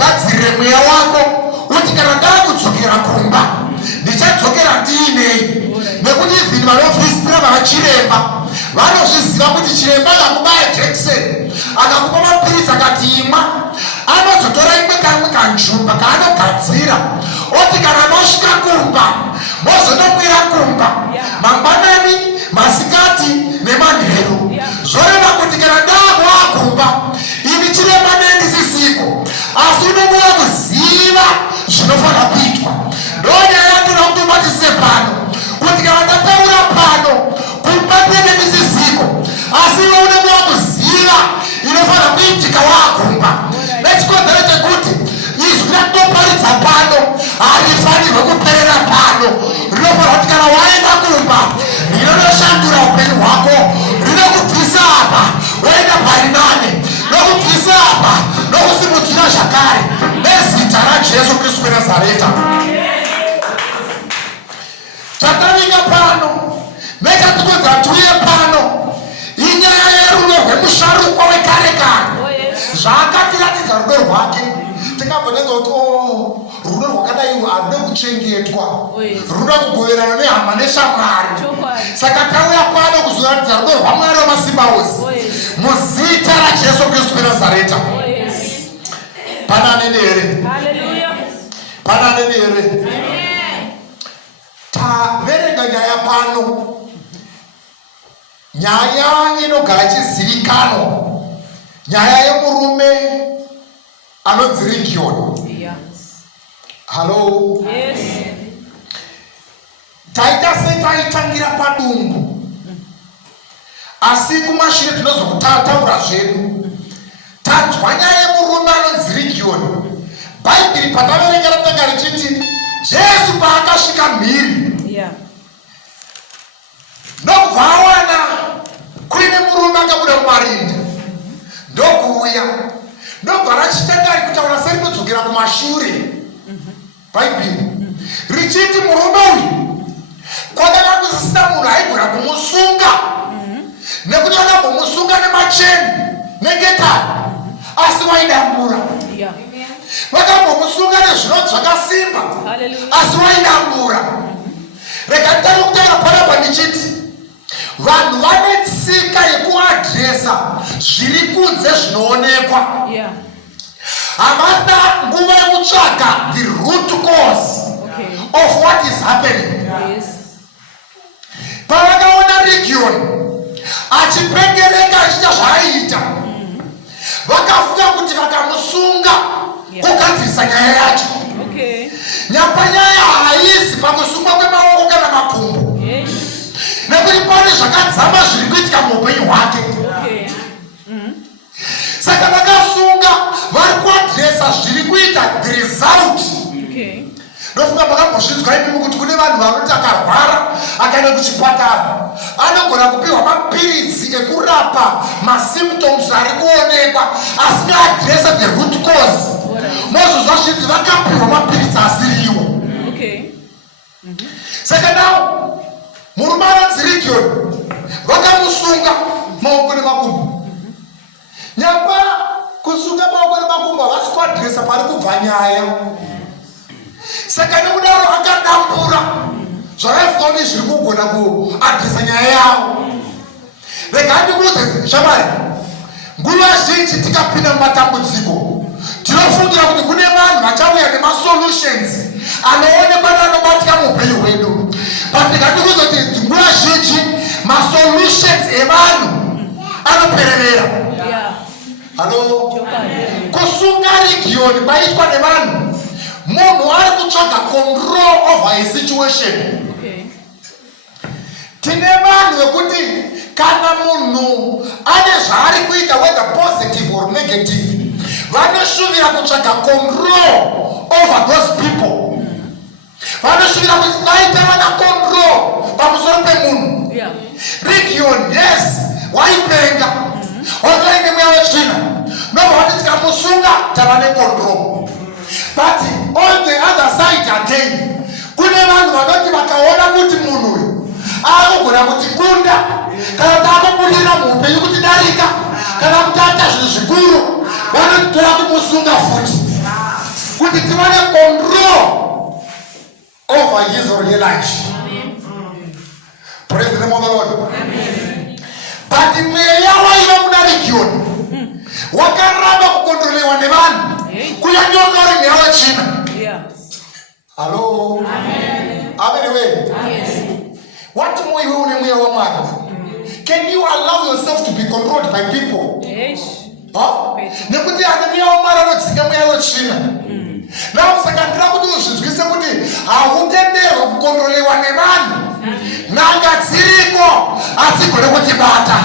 ugadzirire mweya wako uti kana ndakudzokera kumba ndichadzokera ndiinei, nekuti izini vanofisira vachiremba vanozviziva kuti chiremba akakubaya jekiseni akakupa mapirisi akati imwa, anozotora imwe kamwe kanjumba kaanogadzira oti kana mosvika kumba mozonomwira kumba mangwanani, masikati nemanheru. Zvoreva kuti kana ndakuwa kumba ini chiremba nendisisiko, asi unomuya kuziva zvinofanira kuitwa. Ndonyaya yatinoda kutobatise pano kuti kana ndataura pano kumba nendisisiko, asi iwe unomuya kuziva inofanira kuitika wakumba. Nechikodzero chekuti izwi ratoparidza pano harifanirwe kuperera pano, rinofanira kuti kana waenda kumba rinonoshandura upenyu hwako, rinokubvisa apa woenda parinane, nokubvisa apa nokusimudzira zvakare nezita raJesu Kristu weNazareta. Chatavinga pano nekatikonza tuye pano inyaya yerudo rwemusharukwa wekare kare, zvaakatiratidza rudo rwake. Tikabvonenza kuti rudo rwakadai harude kuchengetwa, rudo kugoverana nehama neshamwari. Saka tauya pano kuzoratidza rudo rwaMwari wamasimba ose muzita raJesu Kristu weNazareta. Panane here, panane here. Taverenga nyaya pano, nyaya inogara ichizivikanwa, nyaya yemurume anonzi Region. Halo. Taita setaitangira padumbu, asi kumashure tinozokutaura zvedu. Tanzwa nyaya yemurume anonzi Region. Bhaibheri pataverenga ratanga richiti Jesu paakasvika mhiri ndobva awana kuine murume akabuda mumarinda, ndokuuya ndobva rachitanga kutaura serinodzokera kumashure. Bhaibheri richiti murume uyu kwakanga kusisina munhu aigona kumusunga, nekuti vakambommusunga nemacheni nengetani, asi waidambura. Vakambommusunga nezvinhu zvakasimba, asi waidambura. Rega nditanga kutaura panapa ndichiti vanhu vane tsika yekuadhiresa zviri kunze zvinoonekwa. Havana nguva yekutsvaga the root cause of what is happening. Pavakaona Region achipengereka achiita zvaaita, vakafunga kuti vakamusunga kugadzirisa nyaya yacho. Nyamba nyaya haisi pakusungwa kwemaoko kana makumbo, nekuti pane zvakadzama zviri kuitika muupenyu hwake. Saka vakasunga vari kuadhiresa zviri kuita the result. Ndofunga makambozvinzwa imi kuti kune vanhu vanoti akarwara akaenda kuchipatara anogona kupiwa mapiritsi ekurapa masymptoms ari kuonekwa, asi neadhiresa the root cause mozozva zviti vakapiwa mapiritsi asiriwo. Saka nao murume anonzi Region vakamusunga maoko nemakumbo. Nyamba kusunga maoko nemakumbo havasi kuadhiresa pari kubva nyaya. Saka nekudaro akadambura zvakaifwa kuti zviri kugona kuadhiresa nyaya yavo. Rega ndikuudze shamwari, nguva zhinji tikapinda mumatambudziko tinofungira kuti kune vanhu vachauya nemasolutions anoonekwa neanobatika muupenyu hwedu. Pandika ndikuudze kuti nguva zhinji masolutions evanhu anopererera. Halo. Kusunga Region kwaitwa nevanhu, munhu ari kutsvaga control over a situation. Tine vanhu vekuti kana munhu ane zvaari kuita whether positive or negative, vanoshuvira kutsvaga control over those people. Vanoshuvira kuti vaita vana control pamusoro pemunhu. Region, yes, waipenga wakaine mweya wetsvina, nobva vati tikamusunga tava necontrol. But on the other side again, kune vanhu vanoti vakaona kuti munhu uyu akugona kutikunda kana kuti akubudira muupenyu kutidarika kana kuti aita zvinhu zvikuru, vanotora kumusunga futi. kuti vane control over his or her life. Praise the name of the Lord. But mweya waiva muna region wakaramba kukontrolewa nevanhu kuyanyoka uri mweya wachina. Hello. Amen. What more you want mweya waMwari? Can you allow yourself to be controlled by people? Nekuti ane mweya waMwari anodzika mweya wachina. Nawo saka ndira kuti uzvinzwise kuti hautenderwa kukontrolewa nevanhu. Nanga dziriko hadzigone kutibata,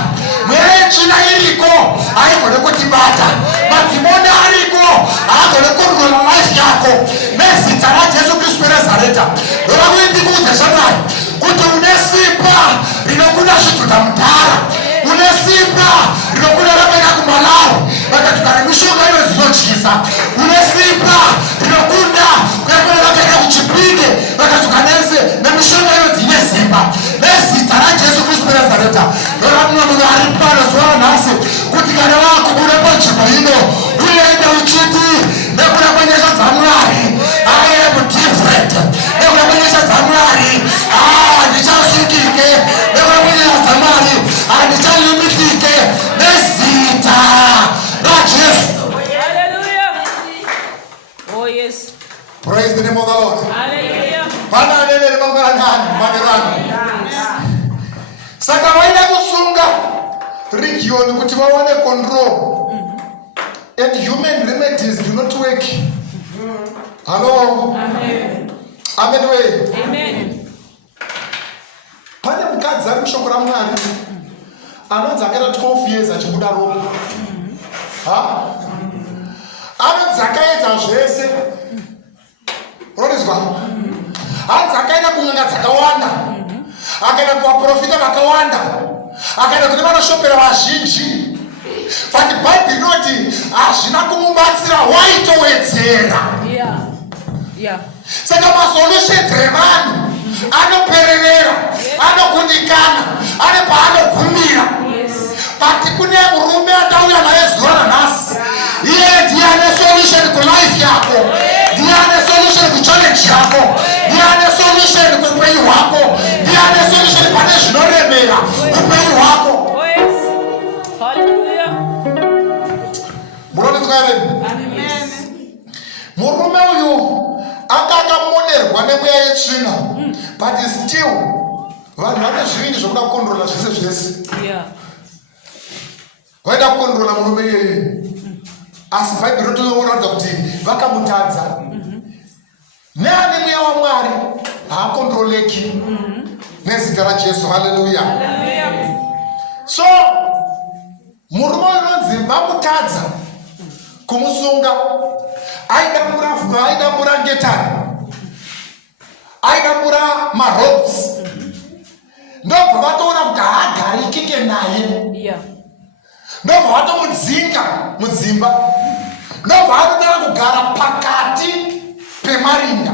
mweya yechina iriko haigone kutibata, madzimoni ariko haagone kukontrola life yako. Nezita raJesu Kristu weNazareta ndova kuindikuudza shamwari kuti une simba rinokuda Svigudha Mudhara, une simba rinokuda Rebeka kuMalawi vakatuka nemishonga inozvinotyisa, une simba rinokunda kuyakuda Rebeka kuChipinge vakatuka nemishonga inodzine simba. Nezita raJesu Kristu weNazareta ndova mumwe munhu ari pano zuva ranhasi kuti kana wakubuda panzvimbo ino uende uchiti nekuda kwenyasha dzaMwari I am different, nekuda kwenyasha dzaMwari handichasvikike, nekuda kwenyasha dzaMwari handichalimitike nezita raJesu. Oh yes. Praise the name of the Lord. Hallelujah. Pana nene mangwanani manerano. Saka vaida kusunga region kuti vawane control. And human remedies do not work. Hello. Amen. Amen. Pane mukadzi ari mushoko raMwari anonzi akaita 12 years achibuda ropa. Anonzi akaedza zvese. Unonzwa? Hanzi akaenda kunyanga dzakawanda, akaenda kuvaprofita vakawanda, akaenda kuti vanoshopera vazhinji. But Bible inoti hazvina kumubatsira, waitowedzera. Saka masolutions evanhu anopererera, anokundikana, ane paanogumira. But kune murume atauya naye zuva ranhasi, iye ndiye ane solution kulife yako, ndiye ane solution kuchallenge yako, ndiye ane solution kuupenyu hwako, ndiye ane solution pane zvinoremera upenyu hwako. Munonzwa here? Murume uyu akamonerwa nemweya yetsvina, but still vanhu vane zvivindi zvokuda kukontrola zvese zvese. Vaida kukontrola murume iyeye, asi Bhaibheri rotoratidza kuti vakamutadza. Neane mweya waMwari haakontroleki nezita raJesu. Haleluya. So murume unonzi vamutadza kumusunga, aidambura ngetani, aidambura marobes. Ndobva vatoona kuti haagarikike naye, ndobva vatomudzinga mudzimba, ndobva vatotara kugara pakati pemarinda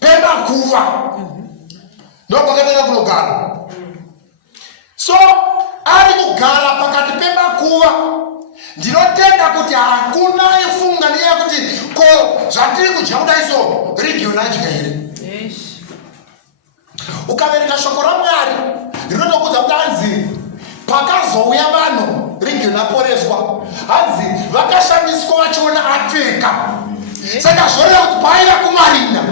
pemakuva, ndobva akatanga kunogara. So ari kugara pakati pemakuva, ndinotenda kuti hakuna ifunga neya kuti ko zvatiri kudya kudaiso region adya here. Ukaverenga shoko raMwari rinotokudza kuti hanzi pakazouya vanhu region aporeswa, hanzi vakashamiswa vachiona apfeka. Saka zvoreva kuti paiva kumarinda,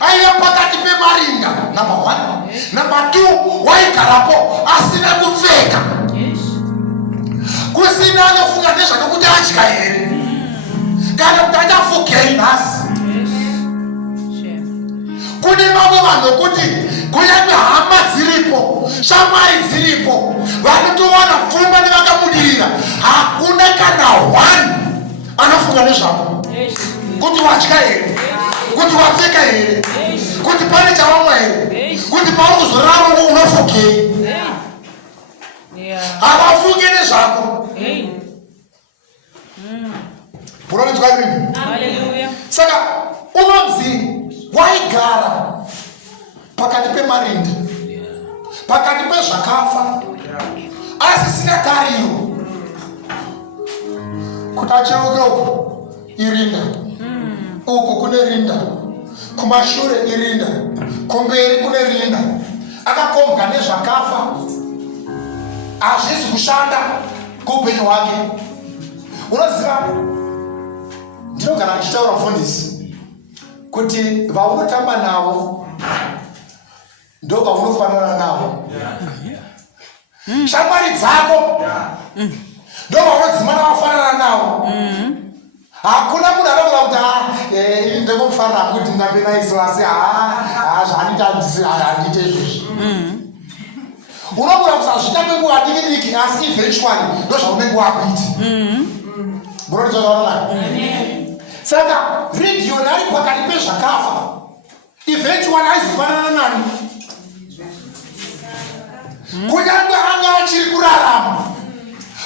aiva pakati pemarinda. Number 1. Number 2, waigarapo asina kupfeka, kusina anofunga nezvanokuti adya here kana kuti achafukei nhasi. Kune vamwe vanhu kuti kunyange hama dziripo, shamwari dziripo, vanotowana pfuma nevakabudirira, hakuna kana 1 anofunga nezvako kuti wadya here, kuti wapfeka here, kuti pane chavamwa here, kuti pauri kuzoraramo unofukei. Havafunge nezvako. Munonzwa imi? Saka unonzi waigara pakati pemarinda, pakati pezvakafa, asisina tariro kuti acheukeuko irinda. uku kune rinda, kumashure irinda, kumberi kune rinda. Akakombwa nezvakafa, hazvisi kushanda kuupenyu hwake. Unoziva, ndinogara ndichitaura mufundisi kuti vaunotamba navo ndo vaunofanana navo. Shamwari dzako ndo vaunodzimana vafanana navo. Hakuna munhu anokuda kuti ndekomufanira kuti ndambe naiso asi zvaandite izvozvi. Unokuda kusazvita kwenguva diki diki asi eventually ndo zvaunenge wakuita. Munoti zvakaonana. Saka region ari pakati pezvakafa eventually aizofanana nani. Kunyange anga achiri kurarama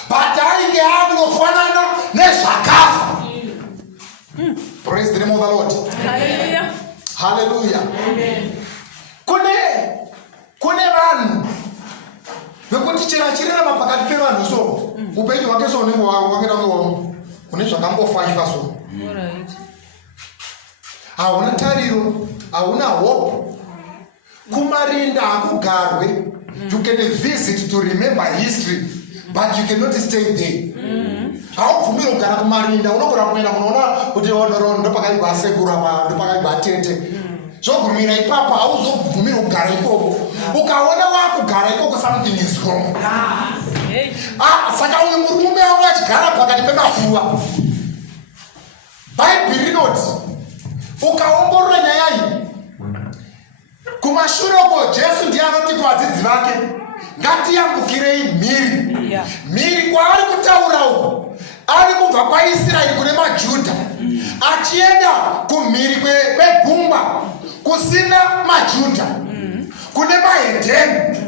but ainge akunofanana nezvakafa. Praise the name of the Lord. Hallelujah. Hallelujah. Kune vanhu vekuti chera chirema pakati pevanhu so upenyu hwake so unenge wakangowa une zvakangofashwa so. Alright. Hauna tariro, hauna hope. Kumarinda hakugarwe. You can visit to remember history, but you cannot stay there. Haubvumiri kugara kumarinda, unogona kuenda kunoona kuti ndo pakaigwa sekuru apa, ndo pakaigwa tete. Zvogumira ipapo hauzobvumiri kugara ikoko. Ukaona wakugara ikoko something is wrong. Saka uyu murume wanga achigara pakati pemakuva. Bhaibheri rinoti ukaongorora nyaya iyi kumashure uko Jesu ndiye anoti kuvadzidzi vake ngatiyambukirei mhiri. Mhiri kwaari kutaura uko ari kubva kwaIsraeri kune maJudha achienda kumhiri kwegungwa kusina maJudha kune mahedheni.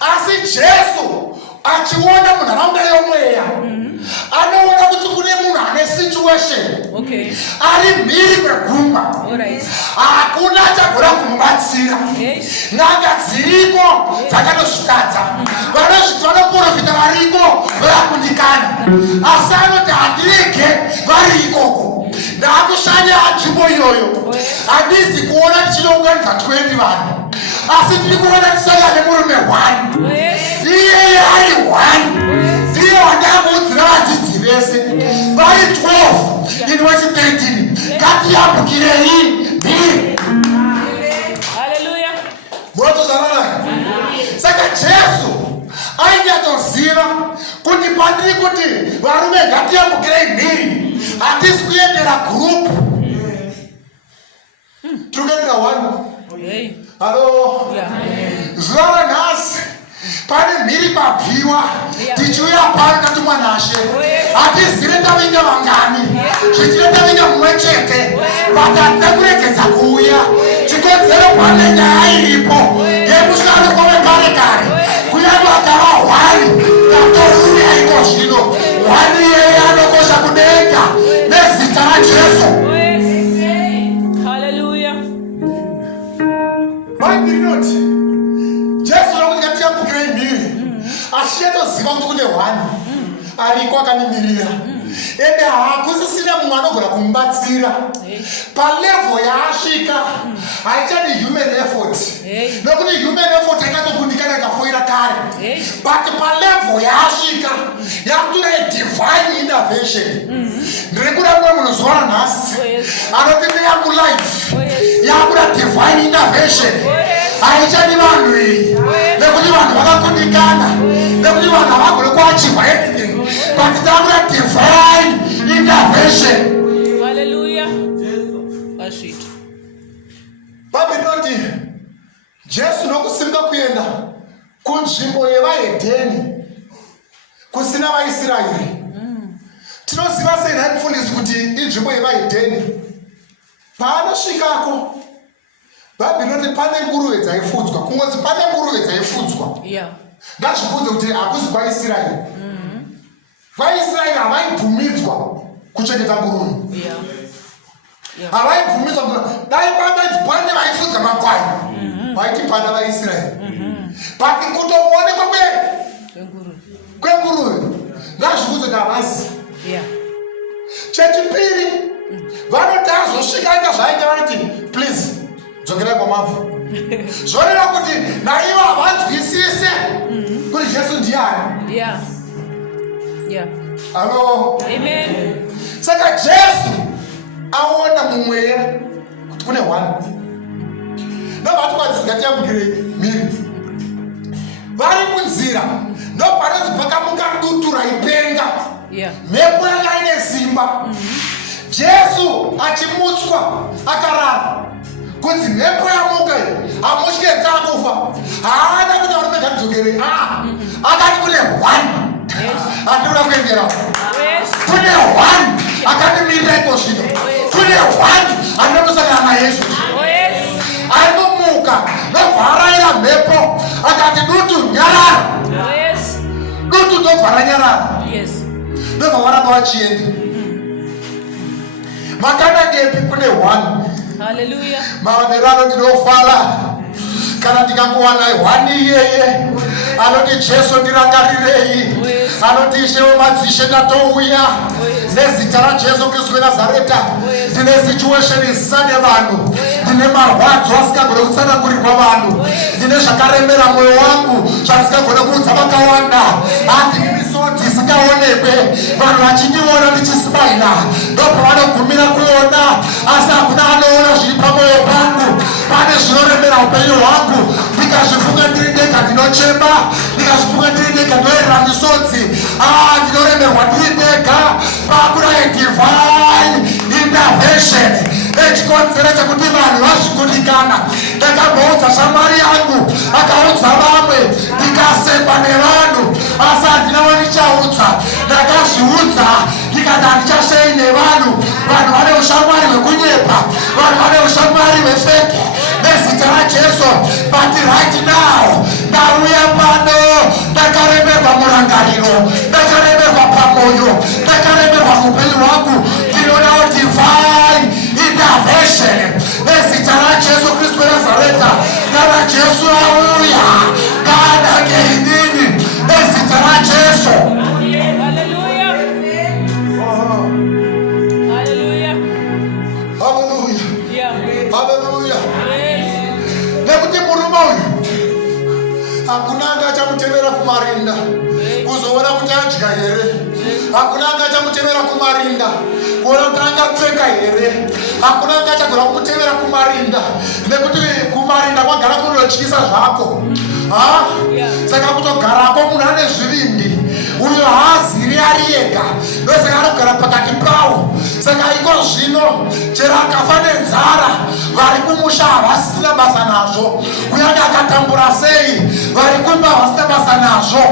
Asi Jesu achiona munharaunda yomweya anoona kuti kune munhu ane situation ari mhiri kwegungwa. Hakuna chagona kumubatsira. N'anga dziriko dzakanosvikadza, vanozviti vanoprofita variko vakundikana, asi anoti handirege vari ikoko. Ndakushanya nzvimbo iyoyo, handisi kuona tichinounganidza 20 vanhu, asi ndiri kuona tisanga nemurume 1. Iyeye ari 1 ndiye wandamuudzira vadzidzi vese vari 12 in verse 13 ngatiyambukirei mhiri. Munotozanana. Saka Jesu ainyatsoziva kuti pandiri kuti varume ngatiyambukirei mhiri hatisi kuendera group. Tiri kuendera 1. Halo. Zuva ranhasi pane mhiri pabviwa tichiuya pano tatumwa naShe. Hatizire tavinga vangani, zvichire tavinga mumwe chete, vatanda kuregedza kuuya. Chikonzero pane nyaya iripo yekusvika kwevekare kare kunyange vakava 1 tatoriuya iko zvino 1 iyeye anokosha kudenga nezita raJesu. Hallelujah. Bhaibheri rinoti Jesu nokuti ngatiyambukirei mhiri achitoziva kuti kune 1 ariko akanimirira. Ende hakusisina munhu anogona kumubatsira. Palevel yaasvika haichadi human effort, nokuti human effort yakatokundikana ikafoira kare. But palevel yaasvika yakutora divine intervention. Ndiri kuda mumwe munhu zuva ranhasi anoti neyakulife yakuda divine intervention. Haichadi vanhu iyi nekuti vanhu vakakundikana, nekuti vanhu havagone kuachivha anything, but takuda divine intervention. Hallelujah. Bhaibheri rinoti Jesu nokusimuka kuenda kunzvimbo yevahedheni kusina vaIsraeri. Tinoziva sei nhai mufundisi kuti inzvimbo yevahedheni? Paanosvikako Bhaibheri rinoti pane nguruve dzaifudzwa. Kungozi pane nguruve dzaifudzwa. Ngazvibvunze kuti hakuzi kwaIsraeri. VaIsraeri havaibvumidzwa kuchengeta nguruve. Havaibvumidzwa dai pane vaifudza makwai vaiti pana vaIsraeri. But kutomuonekwa kwenguruve ngazvibvunze kuti havasi. chechipiri vanoti azosvika ika zvainge vanoti please dzokerai kwamabva zvoreva kuti naivo havanzwisise kuti Jesu ndiani. Halo. Amen. Saka Jesu aona mumweya kuti kune one. Ndovati kwadzingatiambukire miri vari munzira ndopanonzi pakamuka dutu raipenga mhepo yanga ine simba. Jesu achimutswa akarara kunzi mhepo yamuka hamutye dzakufa haana kuti varume ngatidzokere akati kune one. Andinoda kuendera kune one akatimirira iko zvino kune one anotosangana naYesu anomuka nobvaraira mhepo akati dutu nyarara dutu ndobvara nyarara ndobva varamba vachienda. Makanda ndepi kune one. Maonero anoti ndofara kana ndikangowana one iyeye anoti Jesu ndirangarirei anoti Ishewe madzishe ndatouya nezita raJesu Kristu weNazareta ndine situation isina nevanhu ndine marwadzo asingagone kutsanangurirwa vanhu ndine zvakaremera mwoyo wangu zvandisingagone kuudza vakawanda handini misodzi isingaonekwe vanhu vachindiona ndichismaila ndopavanogumira kuona asi hakuna anoona zviri pamwoyo pangu pane zvinoremera upenyu hwangu ndikazvifunga ndiri ndega ndinochema ndikazvifunga ndiri ndega ndinoerera misodzi ndinoremerwa ndiri ndega pakuda yedivine intervention echikonzero chekuti vanhu vazvikundikana. Ndakaudza shamwari yangu akaudza vamwe ndikasekwa nevanhu asi handinawo ndichaudza ndakazviudza ndikati handichashei nevanhu. Vanhu vane ushamwari hwekunyepa vanhu vane ushamwari hwefeke nezita raJesu but right now ndauya pano ndakaremerwa murangariro ndakaremerwa pamwoyo ndakaremerwa muupenyu hwangu ndinodawo divine intervention nezita raJesu Kristu weNazareta. Kana Jesu auya ngaanange inini nezita raJesu. Haleluya. Nekuti murume uyu hakuna anga achamutevera kumarinda kuzoona kuti adya here. Hakuna anga achamutevera kumarinda kuona kuti angapfeka here. Hakuna anga achagona kumutevera kumarinda nekuti kumarinda kwagara kunotyisa zvako. Saka kutogarako munhu ane zvivindi uyo haaziri ari yega ndosaka anogara pakati pawo. Saka iko zvino chero akafa nenzara vari kumusha havasina basa nazvo kunyange akatambura sei vari kumba havasina basa nazvo.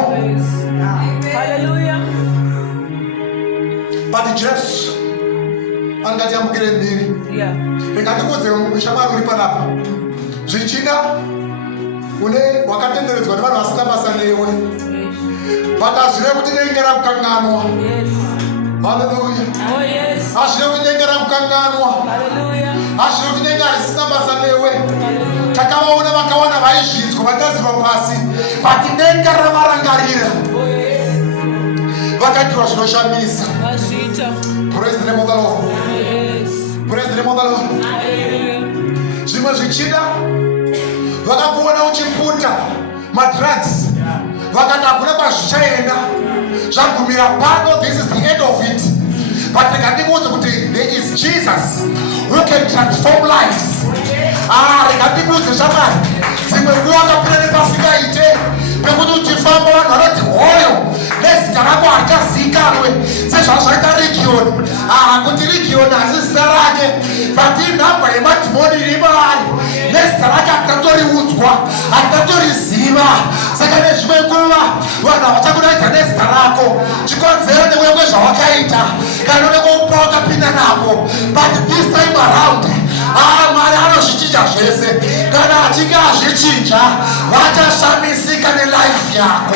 But Jesu angati amukire mbiri ndikandikudze shamwari uri panapa zvichida une wakatenderedzwa nevanhu vasina basa newe vakazvive kuti denge rakukanganwa. Haleluya. Hazvive kuti denge rakukanganwa hazvive kuti denge risina basa newe. Takavaona vakawana vaizvidzwa vakaziva pasi but denge ravarangarira vakatirwa zvinoshamisa. Praise the name of the Lord. Praise the name of the Lord. Zvimwe zvichida vakakuona uchiputa madrugs vakati hakuna kwazvichaenda zvagumira pano, this is the end of it. But ndikandikuudze kuti there is Jesus who can transform lives. Ndikandikuudze shamwari dzimwe nguva kapinda nepasingaite pekuti uchifamba vanhu vanoti hoyo nezita rako harichazivikanwe sezvazvaita regioni. Kuti regioni hasi zita rake but inhamba yemadhimoni iri maari nezita rake hatitatoriudzwa hatitatoriziva. Saka nezvimwe nguva vanhu havachakudaidza nezita rako chikonzero nekuya kwezvawakaita kana nekoupa wakapinda nako. But this time around Mwari anozvichinja zvese. Kana achinge azvichinja vachashamisika nelife yako.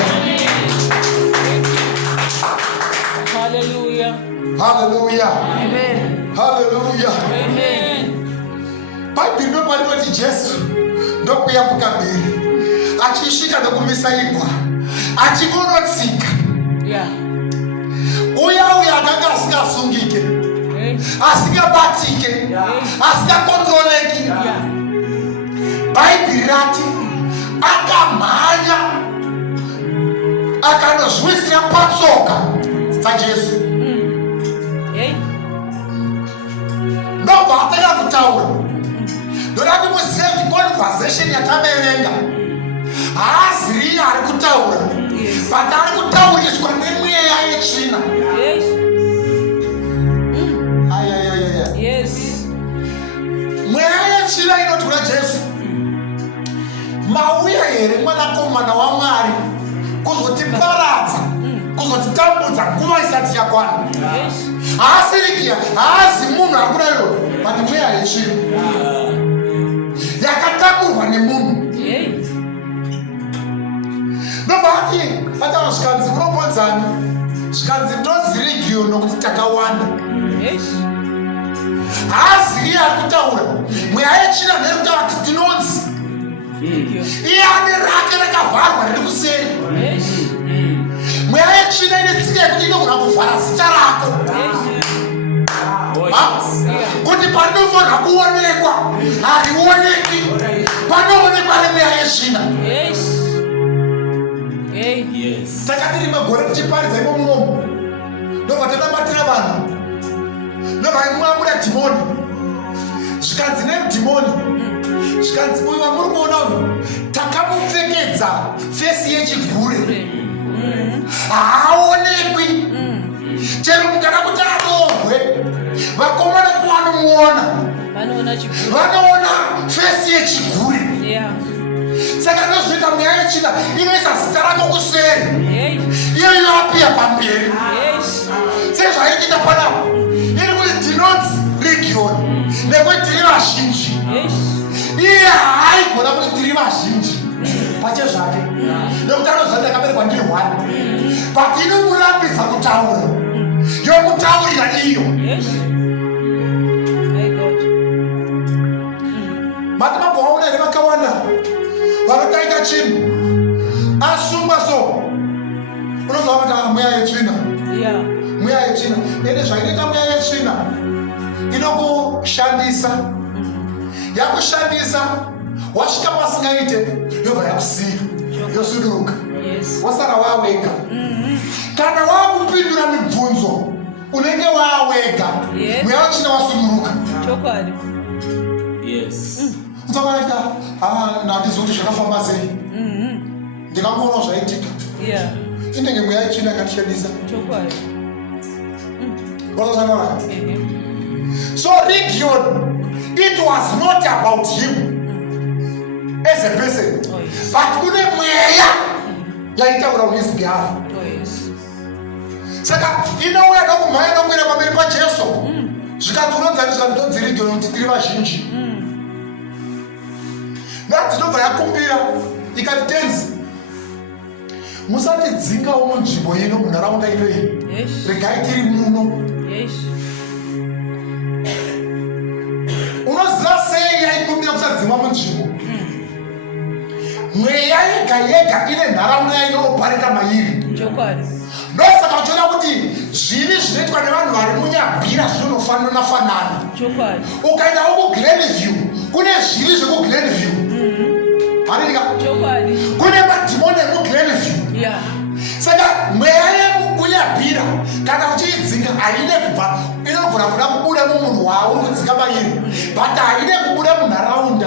Hallelujah. Hallelujah. Bhaibheri ndoparinoti Jesu ndokuyambuka mbiri achisvika nokumisa igwa achinonotsika uya akanga asingasungike asingabatike, asingakontroleki. Bhaibheri rati akamhanya akanozwisira patsoka dzaJesu. Ndobva atanga kutaura. Ndoda kumuziva kuti conversation yataverenga haazii ari kutaura, but ari kutauriswa nemweya yetsvina. Mweya yetsvina inotora Jesu. Mauya here mwanakomana waMwari kuzotiparadza, kuzotitambudza nguva isati yakwana. Haasirikia, haazi munhu ari kudaro, but mweya yetsvina yakatakurwa nemunhu. Nobati fataura zvikanzi unombonzani, zvikanzi ndonzi region nokuti takawanda. Haazii ari kutaura, mweya yetsvina ndiri kutaura kuti ndinonzi. Iye ane rake rakavharwa riri kuseri. Mweya yetsvina ine tsika yekuti inogona kuvhara zita rako kuti panofanira kuonekwa harioneki, panoonekwa nemweya yetsvina. Takati rimwe gore tichiparidza imo munomu, ndobva tanamatira vanhu, ndobva imwamura dhimoni, zvikanzi nedhimoni, zvikanzi uyu wamuri kuona uyu takamupfekedza fesi yechigure, haaonekwi. Chero mukada kuti arohwe, vakomana pavanomuona vanoona fesi yechigure. Saka ndozvinoita mweya yetsvina inoisa zita rako kuseri, iyo inoapia pamberi. Sezvaiita panapo iri kuti ndinonzi region nekuti tiri vazhinji. Iye haaigona kuti tiri vazhinji pachezvake, nekuti anoziva kuti ndakaberekwa ndiri 1, but inomurambidza kutaura, yomutaurira iyo. Mati mambovaona here vakawanda vanotaita chinhu asungwa so, unoziva kuti mweya yetsvina. Mweya yetsvina ende zvainoita mweya yetsvina inokushandisa, yakushandisa, wasvika pasingaite yobva yakusiya, yosuduruka, wasara wawega. Kana wakupindura mibvunzo unenge wawega, mweya wetsvina wasuduruka. Utakaita handizoti zvakafamba sei, ndikangoona zvaitika. Inenge mweya yetsvina yakatishandisa. So region, it was not about him as a person, but kune mweya yaitaura on his behalf. Saka inouya nokumhanya nokuenda pamberi paJesu, zvikanzi unonzanisa ndonzi region kuti tiri vazhinji. Ndinobva yakumbira ikati tenzi, musatidzingawo munzvimbo ino, munharaunda inoyi, regai tiri muno. Unoziva sei yaikumbira kusadzimwa munzvimbo? Mweya yega yega ine nharaunda inoparika mairi. Ndosaka uchiona kuti zvivi zvinoitwa nevanhu vari munyabhira zvinofanana. Ukaendawo kuGlenview, kune zvivi zvekuGlenview. Kune madhimoni emuGlenview. Saka mweya yekunyabhira kana uchiidzinga haine kubva, inogona kuda kubuda mumunhu wawo kudzinga mairi, but haine kubuda munharaunda.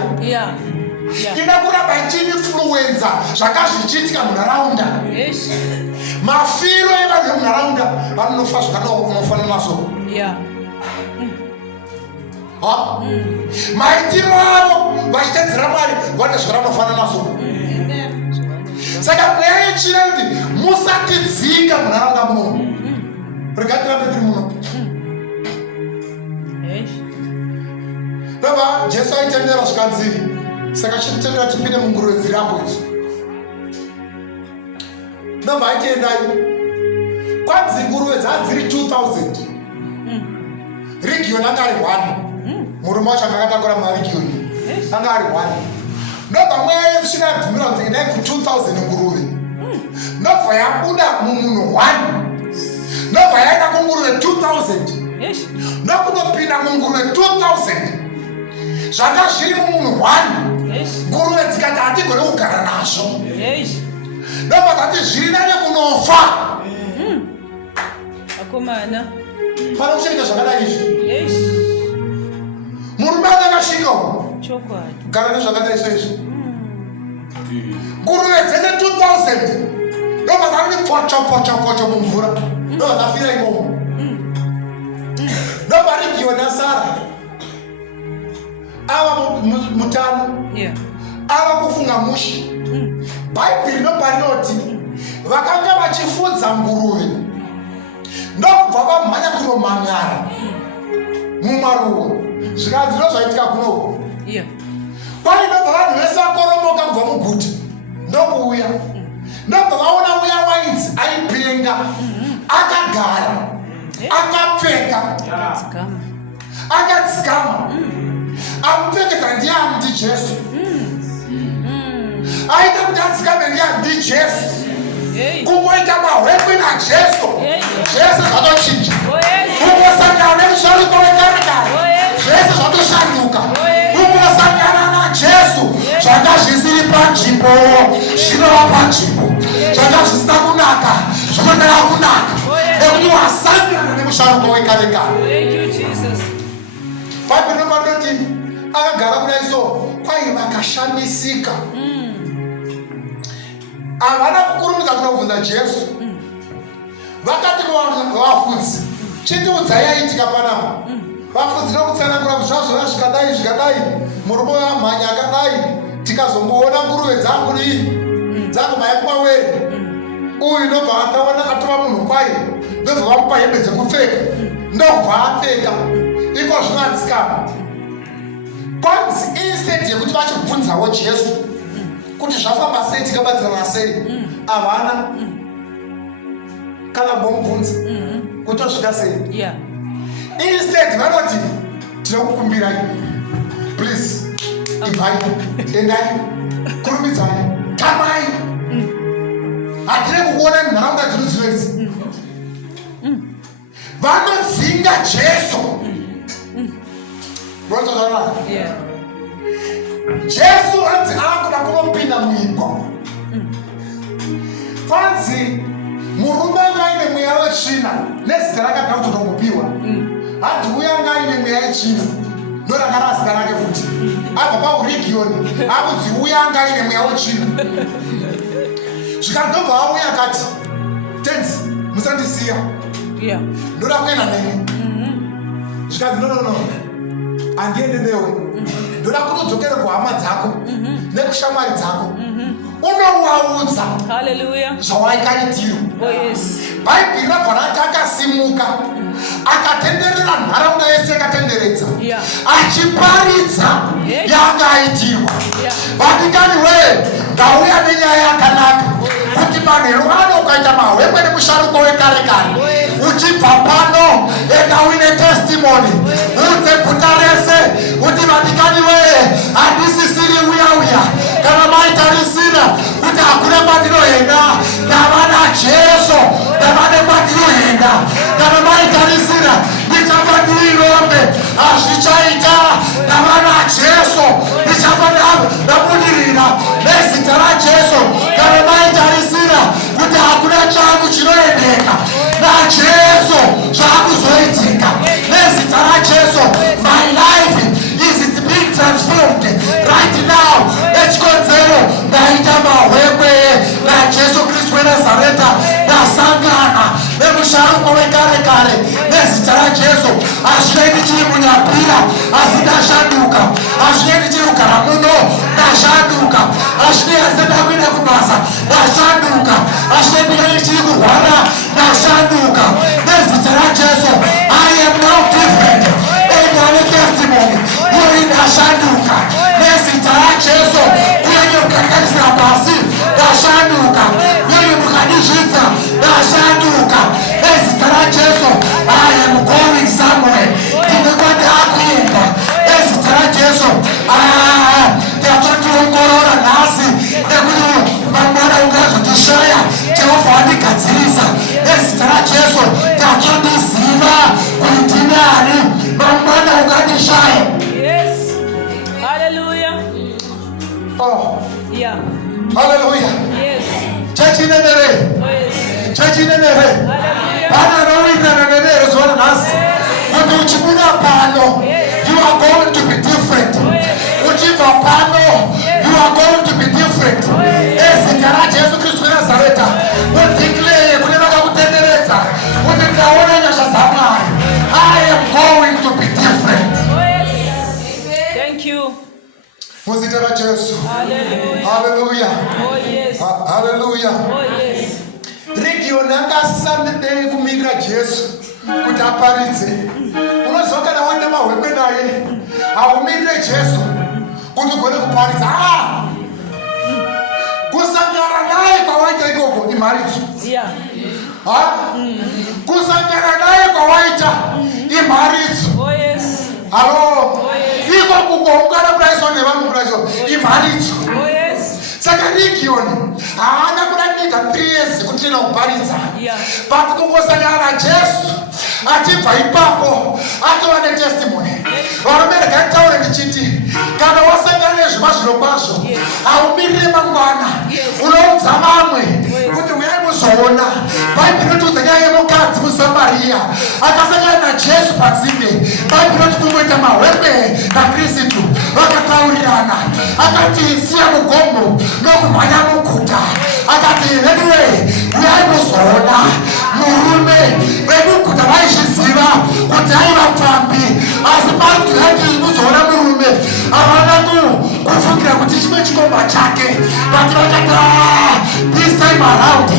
Inokuramba ichiinfluenza zvakazvichiitika munharaunda. Mafiro evanhu vemunharaunda vanonofa zvakanofanana naso. Maitiro avo vachitedzera Mwari vane zvakanofanana naso. Saka mweya yetsvina kuti musatidzinga munharaunda muno, regai tirambe tiri muno. Ndobva Jesu aitendera zvikanzi, saka chitendera tipinde munguruve dziriapo idzi. Ndobva aitiendai, kwanzi nguruve dzadziri 2000, region anga ari 1, murume wacho akakatakura maregioni anga ari 1. Ndobva mweya yetsvina yabvumira kuti endai ku 2000 nguruve, ndobva yabuda mumunhu 1, ndobva yaenda kunguruve 2000 Yes. nokutopinda munguruve 2000 zvanga zviri mumunhu 1 Yes. nguruve dzikati hatigone kugara nazvo Yes. ndobva dzati zviri nane kunofa Akomana. pane kuchiita zvakadai izvi Yes. murume akakasvikawo Chokwadi. kugara nezvakadai saizvi nguruve dzese 2000 ndobva dzati pocho mumvura ndobva dzafira imomo ndobva rigioni asara ava mutano Yeah. ava kufunga mushi bhaibheri ndobva rinoti vakanga vachifudza nguruve ndokubva vamhanya kunomanyara mumaruwa zvikanzi ndozvaitika kunoko Yeah. kwai ndobva vanhu vese vakoromoka kubva muguta ndokuuya ndobva vaona uya wainzi aipenga akagara akapfeka Skam. akadzikama amupfekedza ndiani? Jesu. Aita kuti adzikame ndiani? Jesu. Hey. Kungoita mahwekwe naJesu. Hey. Jesu zvatochinja. Oh yes. Kungosangana nemusharuko wekarekare. Oh yes. Jesu zvatoshanduka. Oh yes. Kungosangana naJesu zvanga zvisiri panzvimbo zvinova panzvimbo. Zvanga zvisina kunaka zvinodara kunaka. Nekuti wasangana nemusharuko wekarekare. Thank you, Jesus. Bhaibheri rinoti akagara kudai so kwai vakashamisika. Havana kukurumidza kuda kubvunza Jesu. Vakati kuvafudzi, chitiudzai yaitika panapa. Vafudzi nokutsanangura kuti zvazvona zvikadai murume wamhanya akadai tikazomboona nguruve dzangu dzangu mayakumawere uyu ndobva ataona atova munhu kwai ndobva vamupa hembe dzekupfeka ndobva apfeka iko zvinatsikama kwanzi instead yekuti vachibvunzawo Jesu kuti zvafamba sei tikabatsirana sei havana kana kumbomubvunza kuti tosvika sei. Yeah. Instead vanoti tinokukumbirai please ibvai endai kurumidzai tamai hatine kukuona munharaunda dziri dzinodzi vanodzinga Jesu. Rotozvanaka. Yeah. Jesu anzi akuda kunopinda muimba. Fanzi murume anga aine mweya wetsvina nezita rakada kutomupiwa. Hati uya anga aine mweya yetsvina ndoranga razita rake futi. Abva paurigioni akudzi uya anga aine mweya wetsvina. Zvikandobva auya akati tenzi musandisiya. Yeah. Ndoda kuenda neni. Zvikanzi no. Andiende newe. Ndoda kunodzokera kuhama dzako nekushamwari dzako unowaudza Hallelujah. zvawaikanyitirwa. Oh yes. Bhaibheri rabva rati akasimuka akatenderera nharaunda yese yakatenderedza Yeah. achiparidza Yes. yanga aitirwa. Yeah. Vatikani we ndauya nenyaya yakanaka kuti manheru ano ukaita mahwekwe nemusharuko wekarekare uchibva pano enda uine testimony udze guta rese kuti vatikani we handisisiri uya kana maitarisira kuti hakuna kwandinoenda ndava naJesu ndavane kwandinoenda kana maitarisira ndichava ndirirombe hazvichaita ndava naJesu ndichava ndabudirira nezita raJesu kana maitarisira kuti hakuna changu chinoendeka naJesu zvaakuzoitika nezita raJesu. My life is being transformed right now. Nechikonzero ndaita mahwekwe naJesu Kristu weNazareta ndasangana nemusharuko wekarekare nezita raJesu. Hazvinei ndichiri munyapira asi ndashanduka, hazvinei ndichiri kugara muno ndashanduka, hazvinei asi ndakuenda kubasa ndashanduka, hazvinei ndichiri kurwara ndashanduka nezita raJesu. I am now different. Endane testimony uri ndashanduka nezita raJesu. Uye mukandikanisira pasi ndashanduka, uye mukandizvidza ndashanduka nezita raJesu. I am going somewhere. Ndine kwandaakuenda nezita raJesu. Ndatondiongorora nhasi nekuti mangwana ungazotishaya Jehovha wandigadzirisa nezita raJesu. Hallelujah. Yes. Church in the name. Oh, yes. Church in the name. Hallelujah. Bana rowina na nenero zwana nasi. Kuti uchibuna pano, you are going to be different. Uchiva pano, you are going to be different. Ezikara Jesu Kristu Nazareta. Udeclare kune vakakutenderedza. Kuti ndaona nyasha dzamwari. I am going to be different. Thank you. Muzita ra Jesu. Hallelujah. Hallelujah. Oh, yes. Hallelujah. Oh, yes. Region yakasamidei kumirira Jesu kuti aparidze. Unoziva kana waita mahwekwe naye haumirire Jesu kuti ugone kuparidza. Kusangana naye kwawaita ikoko imharidzo. Yeah. Kusangana naye kwawaita imharidzo. Oh, yes. Halo. Iko kukoungana kudaiso nevanhu kudaiso imharidzo. Oh, yes. Saka region haana kudanika 3 years kuti tina kuparidza. Yeah. But kungosangana na Jesu achibva ipapo atova netestimony. Varume ndakataura ndichiti kana wasangana nezvimazvino kwazvo haumirire mangwana, unoudza vamwe kuti uyai muzoona. Bhaibheri rinotiudza nyaya yemukadzi muSamaria akasangana naJesu padzinde. Bhaibheri rinoti kungoita mahwekwe naKristu vakataurirana. Akati siya mugombo nokumhanya muguta. Akati anyway, uyai muzoona. Murume vemuguta vaizviziva kuti aiva pambi, asi pakuti muzoona murume havana kufungira kuti chimwe chikomba chake. Vati vakati this time around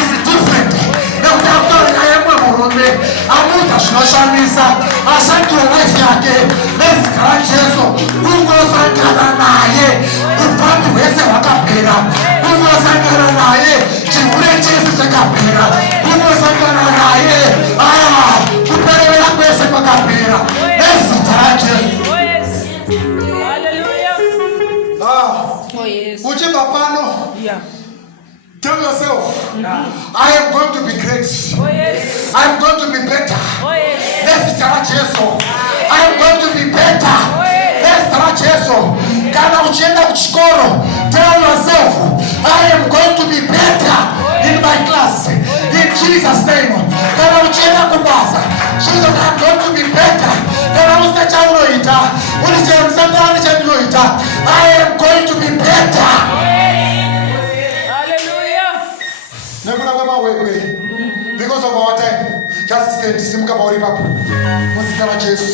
is different. Nekuti akutaurira yemwe murume amuudza zvinoshamisa, ashandira life yake nezita raJesu. Kungosangana naye ufambi hwese hwakapera. Kungosangana naye chihure chese chakapera. Kungosangana naye kuperevera kwese kwakapera nezita raJesu. Oh, yes. Hallelujah. Oh, yes. Uchibva pano, Yeah. tell yourself, I am going to be great. Oh, yes. I am going to be better. Oh, yes. Nezita raJesu. I am going to be better. Nezita raJesu. Kana uchienda kuchikoro, tell yourself, I am going to be better in my class. In Jesus' name. Kana uchienda kubasa, Jesus, I am going to be better. Kana usina chaunoita, unisangana chandinoita, I am going to be better. Hallelujah. Nekuda kwamahwekwe, because of our time, just stand, simuka pauri papo. Muzita raJesu.